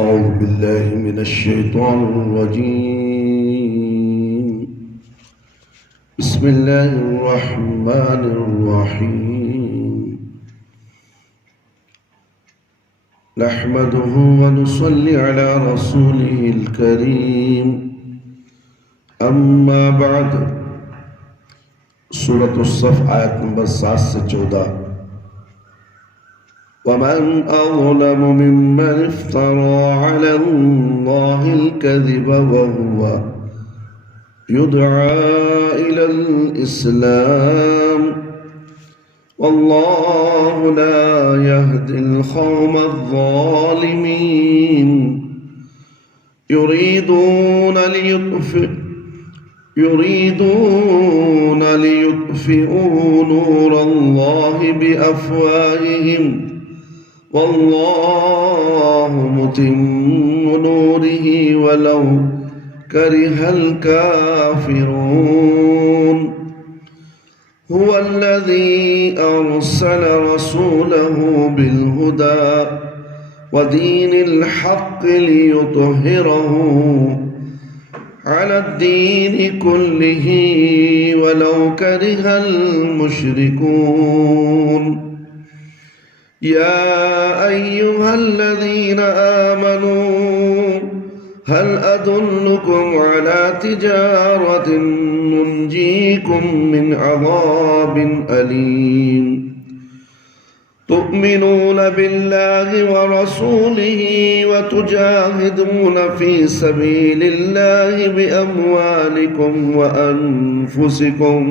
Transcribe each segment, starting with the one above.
أعوذ بالله من الشيطان الرجيم. بسم الله الرحمن الرحيم. نحمده ونصلي على رسوله الكريم. أما بعد. سورة الصف آیت نمبر 7 سے 14. ومن أظلم ممن افترى على الله الكذب وهو يدعى إلى الإسلام والله لا يهدي القوم الظالمين. يريدون ليطفئوا نور الله بأفواههم والله متم نوره ولو كره الكافرون. هو الذي أرسل رسوله بالهدى ودين الحق ليطهره على الدين كله ولو كره المشركون. يا أيها الذين آمنوا هل أدلكم على تجارة تنجيكم من عذاب أليم تؤمنون بالله ورسوله وتجاهدون في سبيل الله بأموالكم وأنفسكم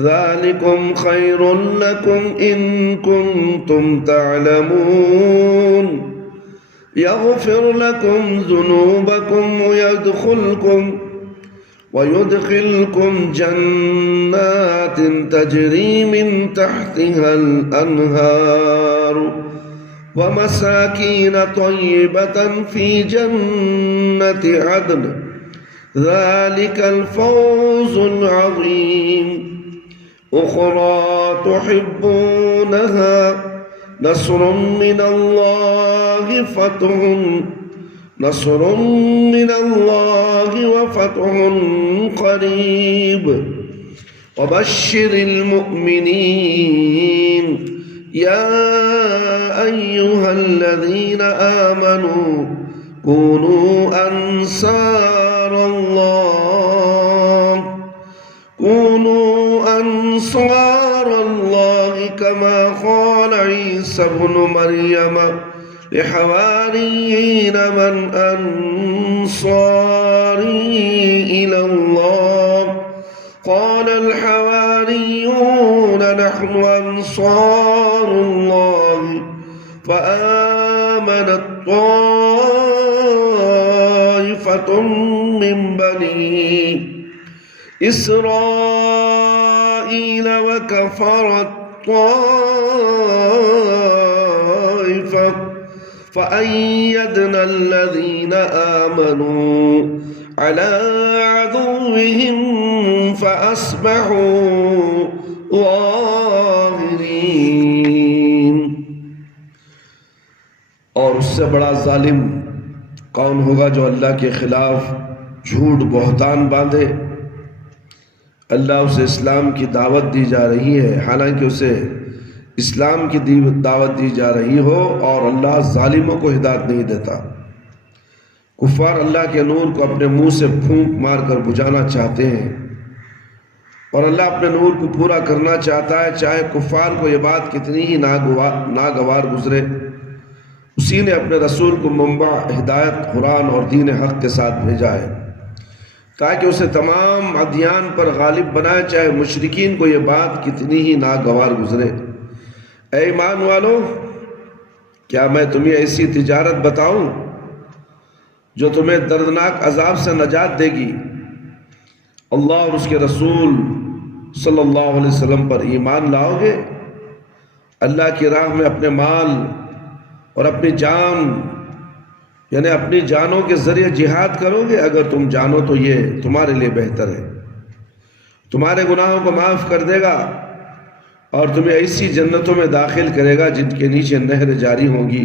ذلكم خير لكم إن كنتم تعلمون. يغفر لكم ذنوبكم ويدخلكم جنات تجري من تحتها الأنهار ومساكين طيبة في جنة عدن ذلك الفوز العظيم. أخرى تحبونها نصر من الله وفتح قريب وبشر المؤمنين. يا أيها الذين آمنوا كونوا أنصار الله كما قال عيسى ابن مريم لحواريين من أنصاري إلى الله قال الحواريون نحن أنصار الله فآمنت طائفة من بني إسرائيل وكفرت طائفة فأيدنا الذين آمنوا على عدوهم فأصبحوا ظاهرين. اور اس سے بڑا ظالم کون ہوگا جو اللہ کے خلاف جھوٹ بہتان باندھے. اللہ اسے اسلام کی دعوت دی جا رہی ہے حالانکہ اسے اسلام کی دعوت دی جا رہی ہو اور اللہ ظالموں کو ہدایت نہیں دیتا. کفار اللہ کے نور کو اپنے منہ سے پھونک مار کر بجھانا چاہتے ہیں اور اللہ اپنے نور کو پورا کرنا چاہتا ہے چاہے کفار کو یہ بات کتنی ہی ناگوار گزرے. اسی نے اپنے رسول کو منبع ہدایت قرآن اور دین حق کے ساتھ بھیجا ہے تاکہ اسے تمام ادیان پر غالب بنائے چاہے مشرکین کو یہ بات کتنی ہی ناگوار گزرے. اے ایمان والو، کیا میں تمہیں ایسی تجارت بتاؤں جو تمہیں دردناک عذاب سے نجات دے گی؟ اللہ اور اس کے رسول صلی اللہ علیہ وسلم پر ایمان لاؤ گے، اللہ کی راہ میں اپنے مال اور اپنی جان یعنی اپنی جانوں کے ذریعے جہاد کرو گے. اگر تم جانو تو یہ تمہارے لیے بہتر ہے، تمہارے گناہوں کو معاف کر دے گا اور تمہیں ایسی جنتوں میں داخل کرے گا جن کے نیچے نہر جاری ہوں گی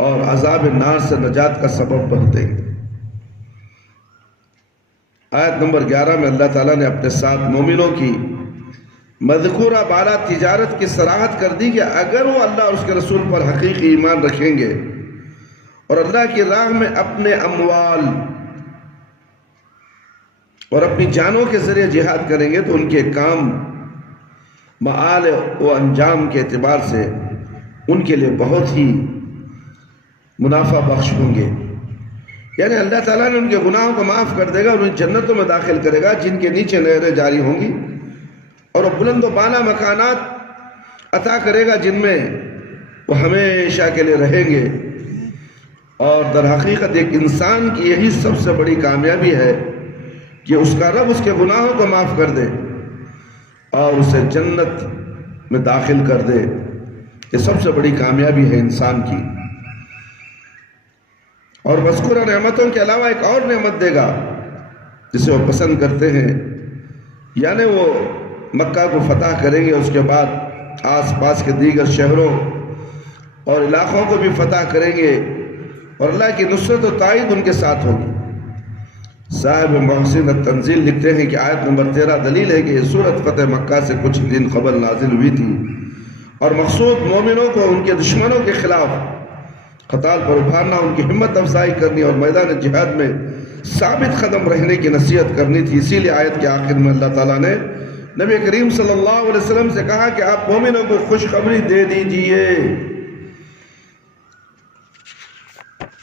اور عذاب نار سے نجات کا سبب بنتے ہیں۔ آیت نمبر 11 میں اللہ تعالیٰ نے اپنے ساتھ مومنوں کی مذکورہ بالا تجارت کی صراحت کر دی کہ اگر وہ اللہ اور اس کے رسول پر حقیقی ایمان رکھیں گے اور اللہ کی راہ میں اپنے اموال اور اپنی جانوں کے ذریعے جہاد کریں گے تو ان کے کام معال و انجام کے اعتبار سے ان کے لیے بہت ہی منافع بخش ہوں گے۔ یعنی اللہ تعالیٰ نے ان کے گناہوں کو معاف کر دے گا، انہیں جنتوں میں داخل کرے گا جن کے نیچے نہریں جاری ہوں گی، اور وہ بلند و بالا مکانات عطا کرے گا جن میں وہ ہمیشہ کے لیے رہیں گے۔ اور در حقیقت ایک انسان کی یہی سب سے بڑی کامیابی ہے کہ اس کا رب اس کے گناہوں کو معاف کر دے اور اسے جنت میں داخل کر دے۔ یہ سب سے بڑی کامیابی ہے انسان کی۔ اور مذکورہ نعمتوں کے علاوہ ایک اور نعمت دے گا جسے وہ پسند کرتے ہیں، یعنی وہ مکہ کو فتح کریں گے، اس کے بعد آس پاس کے دیگر شہروں اور علاقوں کو بھی فتح کریں گے، اور اللہ کی نصرت و تائید ان کے ساتھ ہوگی۔ صاحب محسن التنزیل لکھتے ہیں کہ آیت نمبر 13 دلیل ہے کہ یہ سورت فتح مکہ سے کچھ دن قبل نازل ہوئی تھی، اور مقصود مومنوں کو ان کے دشمنوں کے خلاف قتال پر ابھارنا، ان کی ہمت افزائی کرنی اور میدان جہاد میں ثابت قدم رہنے کی نصیحت کرنی تھی۔ اسی لیے آیت کے آخر میں اللہ تعالیٰ نے نبی کریم صلی اللہ علیہ وسلم سے کہا کہ آپ مومنوں کو خوشخبری دے دیجئے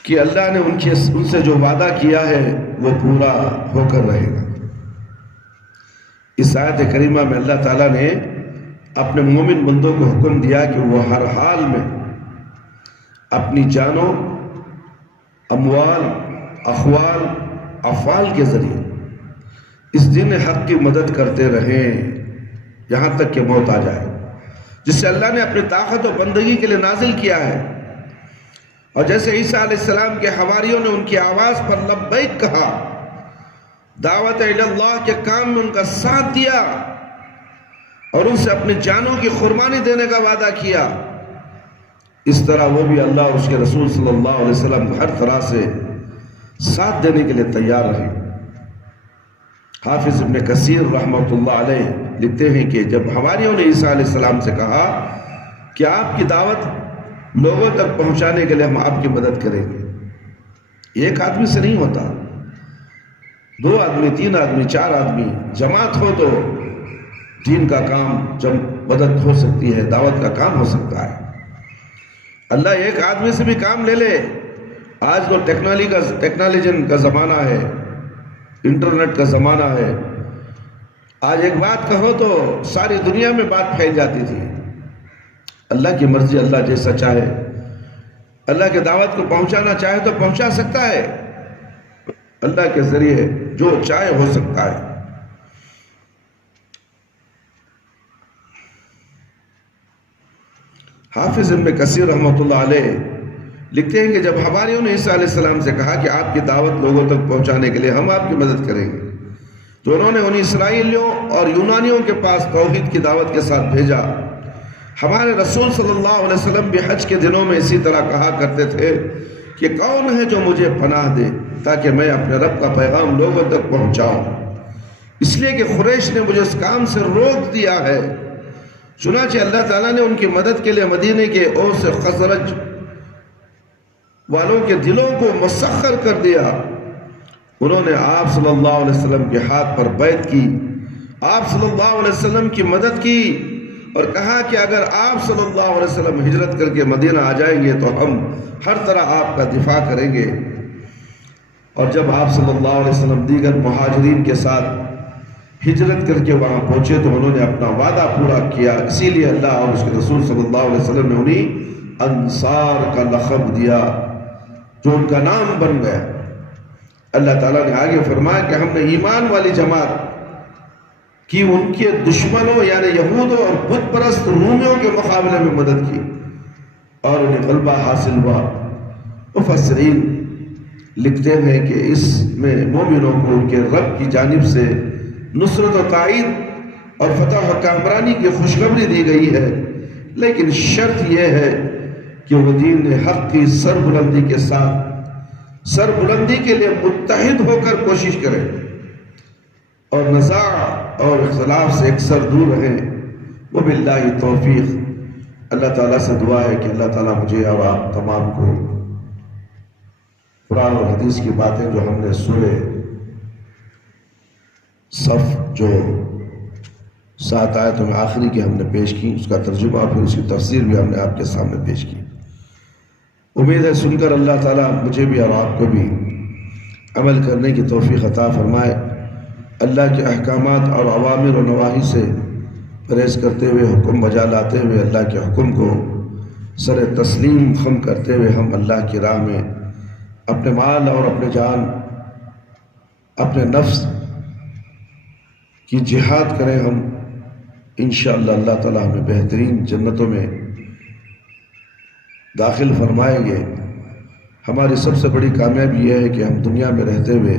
کہ اللہ نے ان سے جو وعدہ کیا ہے وہ پورا ہو کر رہے گا۔ اس آیت کریمہ میں اللہ تعالیٰ نے اپنے مومن بندوں کو حکم دیا کہ وہ ہر حال میں اپنی جانوں، اموال، اخوال، افعال کے ذریعے اس دین حق کی مدد کرتے رہیں یہاں تک کہ موت آ جائے، جس سے اللہ نے اپنی طاقت و بندگی کے لیے نازل کیا ہے۔ اور جیسے عیسیٰ علیہ السلام کے حواریوں نے ان کی آواز پر لبیک کہا، دعوت اللہ کے کام میں ان کا ساتھ دیا اور ان سے اپنی جانوں کی قربانی دینے کا وعدہ کیا، اس طرح وہ بھی اللہ اور اس کے رسول صلی اللہ علیہ وسلم ہر طرح سے ساتھ دینے کے لیے تیار رہے۔ حافظ ابن کثیر رحمۃ اللہ علیہ لکھتے ہیں کہ جب حواریوں نے عیسیٰ علیہ السلام سے کہا کہ آپ کی دعوت لوگوں تک پہنچانے کے لیے ہم آپ کی مدد کریں گے، ایک آدمی سے نہیں ہوتا، 2 آدمی، 3 آدمی، 4 آدمی جماعت ہو تو دین کا کام جب مدد ہو سکتی ہے، دعوت کا کام ہو سکتا ہے۔ اللہ ایک آدمی سے بھی کام لے لے۔ آج تو ٹیکنالوجی کا زمانہ ہے، انٹرنیٹ کا زمانہ ہے، آج ایک بات کہو تو ساری دنیا میں بات پھیل جاتی تھی۔ اللہ کی مرضی، اللہ جیسا چاہے، اللہ کی دعوت کو پہنچانا چاہے تو پہنچا سکتا ہے، اللہ کے ذریعے جو چاہے ہو سکتا ہے۔ حافظ ابن کثیر رحمۃ اللہ علیہ لکھتے ہیں کہ جب حواریوں نے عیسیٰ علیہ السلام سے کہا کہ آپ کی دعوت لوگوں تک پہنچانے کے لیے ہم آپ کی مدد کریں گے، تو انہوں نے انہیں اسرائیلیوں اور یونانیوں کے پاس توحید کی دعوت کے ساتھ بھیجا۔ ہمارے رسول صلی اللہ علیہ وسلم بھی حج کے دنوں میں اسی طرح کہا کرتے تھے کہ کون ہے جو مجھے پناہ دے تاکہ میں اپنے رب کا پیغام لوگوں تک پہنچاؤں، اس لیے کہ قریش نے مجھے اس کام سے روک دیا ہے۔ چنانچہ اللہ تعالیٰ نے ان کی مدد کے لیے مدینے کے اوس خزرج والوں کے دلوں کو مسخر کر دیا۔ انہوں نے آپ صلی اللہ علیہ وسلم کے ہاتھ پر بیعت کی، آپ صلی اللہ علیہ وسلم کی مدد کی اور کہا کہ اگر آپ صلی اللہ علیہ وسلم ہجرت کر کے مدینہ آ جائیں گے تو ہم ہر طرح آپ کا دفاع کریں گے۔ اور جب آپ صلی اللہ علیہ وسلم دیگر مہاجرین کے ساتھ ہجرت کر کے وہاں پہنچے تو انہوں نے اپنا وعدہ پورا کیا، اسی لیے اللہ اور اس کے رسول صلی اللہ علیہ وسلم نے انہیں انصار کا لقب دیا جو ان کا نام بن گیا۔ اللہ تعالیٰ نے آگے فرمایا کہ ہم نے ایمان والی جماعت کی ان کے دشمنوں یعنی یہودوں اور بت پرست رومیوں کے مقابلے میں مدد کی اور انہیں غلبہ حاصل ہوا۔ مفسرین لکھتے ہیں کہ اس میں مومنوں کو ان کے رب کی جانب سے نصرت و تائید اور فتح و کامرانی کی خوشخبری دی گئی ہے، لیکن شرط یہ ہے کہ وہ دین حق کی سربلندی کے ساتھ سربلندی کے لیے متحد ہو کر کوشش کریں اور نزاع اور اختلاف سے اکثر دور رہیں۔ وباللہ توفیق۔ اللہ تعالیٰ سے دعا ہے کہ اللہ تعالیٰ مجھے اور آپ تمام کو قرآن اور حدیث کی باتیں جو ہم نے سورہ صف جو 7 آیتوں میں آخری کی ہم نے پیش کی، اس کا ترجمہ اور پھر اس کی تفسیر بھی ہم نے آپ کے سامنے پیش کی، امید ہے سن کر اللہ تعالیٰ مجھے بھی اور آپ کو بھی عمل کرنے کی توفیق عطا فرمائے۔ اللہ کے احکامات اور اوامر و نواہی سے پرہیز کرتے ہوئے، حکم بجا لاتے ہوئے، اللہ کے حکم کو سر تسلیم خم کرتے ہوئے ہم اللہ کی راہ میں اپنے مال اور اپنے جان، اپنے نفس کی جہاد کریں۔ ہم انشاءاللہ اللہ تعالیٰ ہمیں بہترین جنتوں میں داخل فرمائیں گے۔ ہماری سب سے بڑی کامیابی یہ ہے کہ ہم دنیا میں رہتے ہوئے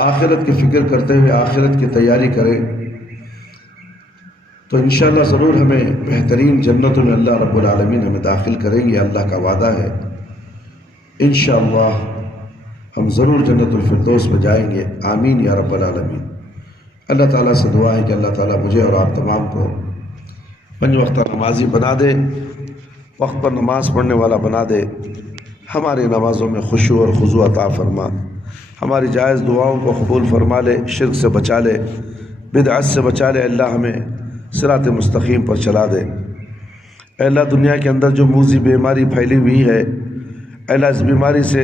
آخرت کی فکر کرتے ہوئے آخرت کی تیاری کریں، تو انشاءاللہ ضرور ہمیں بہترین جنتوں میں اللہ رب العالمین ہمیں داخل کریں گے۔ اللہ کا وعدہ ہے، انشاءاللہ ہم ضرور جنت الفردوس میں جائیں گے۔ آمین یا رب العالمین۔ اللہ تعالیٰ سے دعا ہے کہ اللہ تعالیٰ مجھے اور آپ تمام کو 5 وقت نمازی بنا دے، وقت پر نماز پڑھنے والا بنا دے، ہماری نمازوں میں خشوع اور خضوع عطا فرما، ہماری جائز دعاؤں کو قبول فرما لے، شرک سے بچا لے، بدعت سے بچا لے، اللہ ہمیں صراط مستقیم پر چلا دے۔ اے اللہ دنیا کے اندر جو موذی بیماری پھیلی ہوئی ہے، اے اللہ اس بیماری سے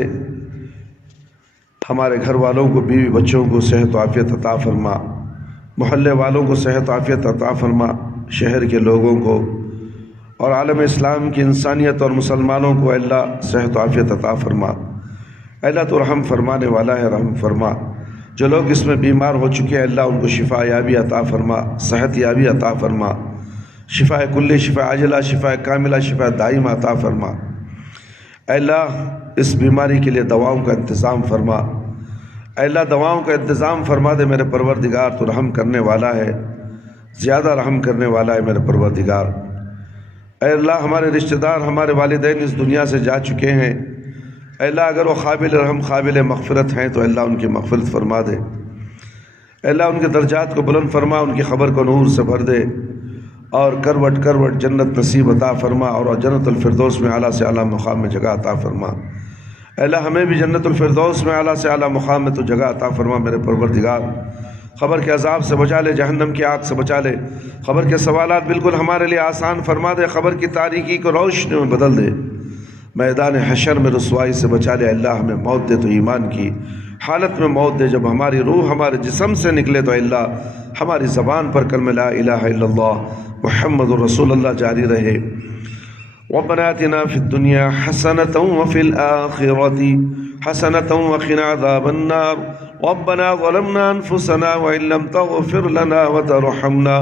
ہمارے گھر والوں کو، بیوی بچوں کو صحت و عافیت عطا فرما، محلے والوں کو صحت و عافیت عطا فرما، شہر کے لوگوں کو اور عالم اسلام کی انسانیت اور مسلمانوں کو اے اللہ صحت و عافیت عطا فرما۔ اے اللہ تو رحم فرمانے والا ہے، رحم فرما۔ جو لوگ اس میں بیمار ہو چکے ہیں اللہ ان کو شفا یابی عطا فرما، صحت یابی عطا فرما، شفا کلی، شفا عاجلہ، شفا کاملہ، شفا دائمہ عطا فرما۔ اے اللہ اس بیماری کے لیے دواؤں کا انتظام فرما، اے اللہ دواؤں کا انتظام فرما دے میرے پروردگار، تو رحم کرنے والا ہے، زیادہ رحم کرنے والا ہے میرے پروردگار۔ اے اللہ ہمارے رشتہ دار، ہمارے والدین اس دنیا سے جا چکے ہیں، اے اللہ اگر وہ قابل رحم قابل مغفرت ہیں تو اللہ ان کی مغفرت فرما دے، اے اللہ ان کے درجات کو بلند فرما، ان کی خبر کو نور سے بھر دے اور کروٹ کروٹ جنت نصیب عطا فرما، اور جنت الفردوس میں اعلیٰ سے اعلیٰ مقام میں جگہ عطا فرما۔ اے اللہ ہمیں بھی جنت الفردوس میں اعلیٰ سے اعلیٰ مقام میں تو جگہ عطا فرما میرے پروردگار۔ خبر کے عذاب سے بچا لے، جہنم کی آگ سے بچا لے، خبر کے سوالات بالکل ہمارے لیے آسان فرما دے، خبر کی تاریکی کو روشنی میں بدل دے، میدان حشر میں رسوائی سے بچا لے۔ اللہ ہمیں موت دے تو ایمان کی حالت میں موت دے، جب ہماری روح ہمارے جسم سے نکلے تو اللہ ہماری زبان پر کلمہ لا الہ الا اللہ محمد رسول اللہ جاری رہے۔ ربنا آتنا في الدنيا حسنة وفي الآخرة حسنة وقنا عذاب النار ربنا ظلمنا أنفسنا وإن لم تغفر لنا وترحمنا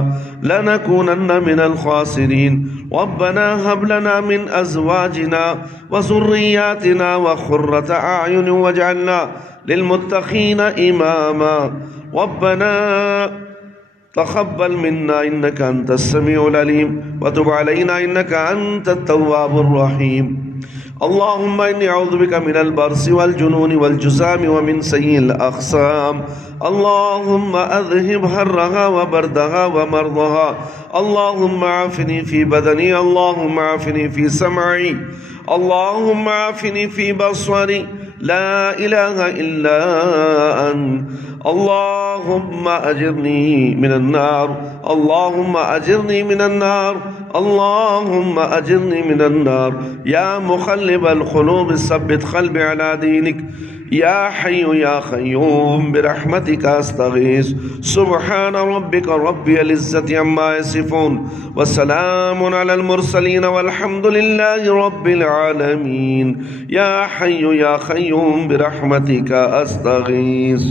لنكونن من الخاسرين ربنا هب لنا من أزواجنا وذرياتنا وقرة أعين واجعلنا للمتقين إماما ربنا تقبل منا إنك أنت السميع العليم وتب علينا إنك أنت التواب الرحيم اللهم إني أعوذ بك من البرص والجنون والجذام ومن سيء الأخصام اللهم أذهب حرها وبردها ومرضها اللهم عافني في بدني اللهم عافني في سمعي اللهم عافني في بصري لا إله إلا أنت اللهم أجرني من النار اللهم أجرني من النار اللهم أجرني من النار يا مقلب القلوب ثبت قلبي على دينك يا حي يا قيوم برحمتك أستغيث سبحان ربك رب العزة عما يصفون وسلام على المرسلين والحمد لله رب العالمين يا حي يا قيوم برحمتك أستغيث